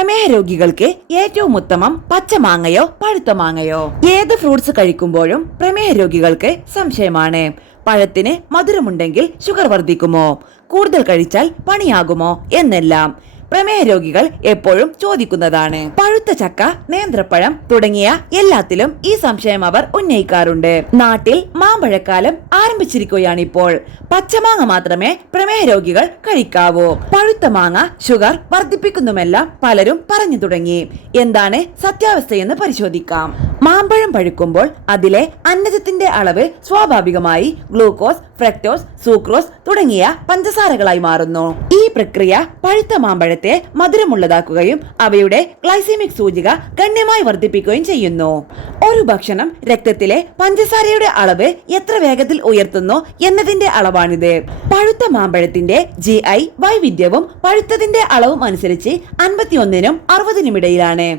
പ്രമേഹ രോഗികൾക്ക് ഏറ്റവും ഉത്തമം പച്ചമാങ്ങയോ പഴുത്ത മാങ്ങയോ? ഏത് ഫ്രൂട്ട്സ് കഴിക്കുമ്പോഴും പ്രമേഹ രോഗികൾക്ക് സംശയമാണ്. പഴത്തിന് മധുരമുണ്ടെങ്കിൽ ഷുഗർ വർദ്ധിക്കുമോ? കൂടുതൽ കഴിച്ചാൽ പണിയാകുമോ എന്നെല്ലാം പ്രമേഹ രോഗികൾ എപ്പോഴും ചോദിക്കുന്നതാണ്. പഴുത്ത ചക്ക, നേന്ത്രപ്പഴം തുടങ്ങിയ എല്ലാത്തിലും ഈ സംശയം അവർ ഉന്നയിക്കാറുണ്ട്. നാട്ടിൽ മാമ്പഴക്കാലം ആരംഭിച്ചിരിക്കുകയാണിപ്പോൾ. പച്ചമാങ്ങ മാത്രമേ പ്രമേഹ രോഗികൾ കഴിക്കാവൂ. പഴുത്ത മാങ്ങ ഷുഗർ വർദ്ധിപ്പിക്കുന്നുമെല്ലാം പലരും പറഞ്ഞു തുടങ്ങി. എന്താണ് സത്യാവസ്ഥയെന്ന് പരിശോധിക്കാം. മാമ്പഴം പഴുക്കുമ്പോൾ അതിലെ അന്നജത്തിന്റെ അളവ് സ്വാഭാവികമായി ഗ്ലൂക്കോസ്, ഫ്രക്ടോസ്, സൂക്രോസ് തുടങ്ങിയ പഞ്ചസാരകളായി മാറുന്നു. ഈ പ്രക്രിയ പഴുത്ത മാമ്പഴത്തെ മധുരമുള്ളതാക്കുകയും അവയുടെ ഗ്ലൈസീമിക് സൂചിക ഗണ്യമായി വർദ്ധിപ്പിക്കുകയും ചെയ്യുന്നു. ഒരു ഭക്ഷണം രക്തത്തിലെ പഞ്ചസാരയുടെ അളവ് എത്ര വേഗത്തിൽ ഉയർത്തുന്നു എന്നതിന്റെ അളവാണിത്. പഴുത്ത മാമ്പഴത്തിന്റെ GI വൈവിധ്യവും പഴുത്തതിന്റെ അളവും അനുസരിച്ച് 51നും 60നും ഇടയിലാണ്.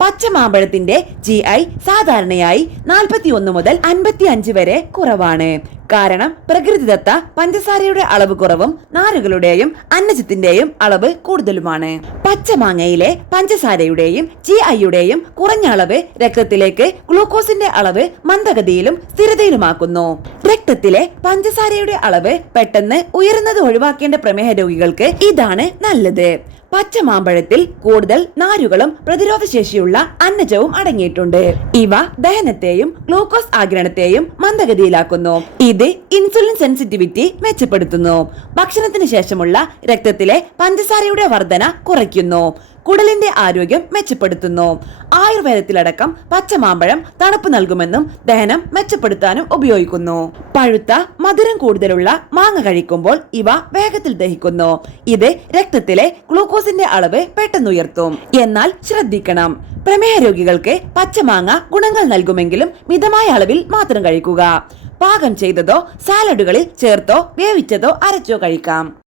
പച്ച മാമ്പഴത്തിന്റെ GI സാധാരണയായി 41 മുതൽ 55 വരെ കുറവാണ്. കാരണം പ്രകൃതിദത്ത പഞ്ചസാരയുടെ അളവ് കുറവും നാരുകളുടെയും അന്നജത്തിന്റെയും അളവ് കൂടുതലുമാണ്. പച്ചമാങ്ങയിലെ പഞ്ചസാരയുടെയും GIയുടെയും കുറഞ്ഞ അളവ് രക്തത്തിലേക്ക് ഗ്ലൂക്കോസിന്റെ അളവ് മന്ദഗതിയിലും സ്ഥിരതയിലുമാക്കുന്നു. രക്തത്തിലെ പഞ്ചസാരയുടെ അളവ് പെട്ടെന്ന് ഉയരുന്നത് ഒഴിവാക്കേണ്ട പ്രമേഹ രോഗികൾക്ക് ഇതാണ് നല്ലത്. പച്ചമാമ്പഴത്തിൽ കൂടുതൽ നാരുകളും പ്രതിരോധശേഷിയുള്ള അന്നജവും അടങ്ങിയിട്ടുണ്ട്. ഇവ ദഹനത്തെയും ഗ്ലൂക്കോസ് ആഗിരണത്തെയും മന്ദഗതിയിലാക്കുന്നു. ഇത് ഇൻസുലിൻ സെൻസിറ്റിവിറ്റി മെച്ചപ്പെടുത്തുന്നു. ഭക്ഷണത്തിന് ശേഷമുള്ള രക്തത്തിലെ പഞ്ചസാരയുടെ വർധന കുറയ്ക്കുന്നു. കുടലിന്റെ ആരോഗ്യം മെച്ചപ്പെടുത്തുന്നു. ആയുർവേദത്തിലടക്കം പച്ചമാമ്പഴം തണുപ്പ് നൽകുമെന്നും ദഹനം മെച്ചപ്പെടുത്താനും ഉപയോഗിക്കുന്നു. പഴുത്ത മധുരം കൂടുതലുള്ള മാങ്ങ കഴിക്കുമ്പോൾ ഇവ വേഗത്തിൽ ദഹിക്കുന്നു. ഇത് രക്തത്തിലെ ഗ്ലൂക്കോസിന്റെ അളവ് പെട്ടെന്നുയർത്തും. എന്നാൽ ശ്രദ്ധിക്കണം, പ്രമേഹ രോഗികൾക്ക് പച്ചമാങ്ങ ഗുണങ്ങൾ നൽകുമെങ്കിലും മിതമായ അളവിൽ മാത്രം കഴിക്കുക. പാകം ചെയ്തതോ സാലഡുകളിൽ ചേർത്തോ വേവിച്ചതോ അരച്ചോ കഴിക്കാം.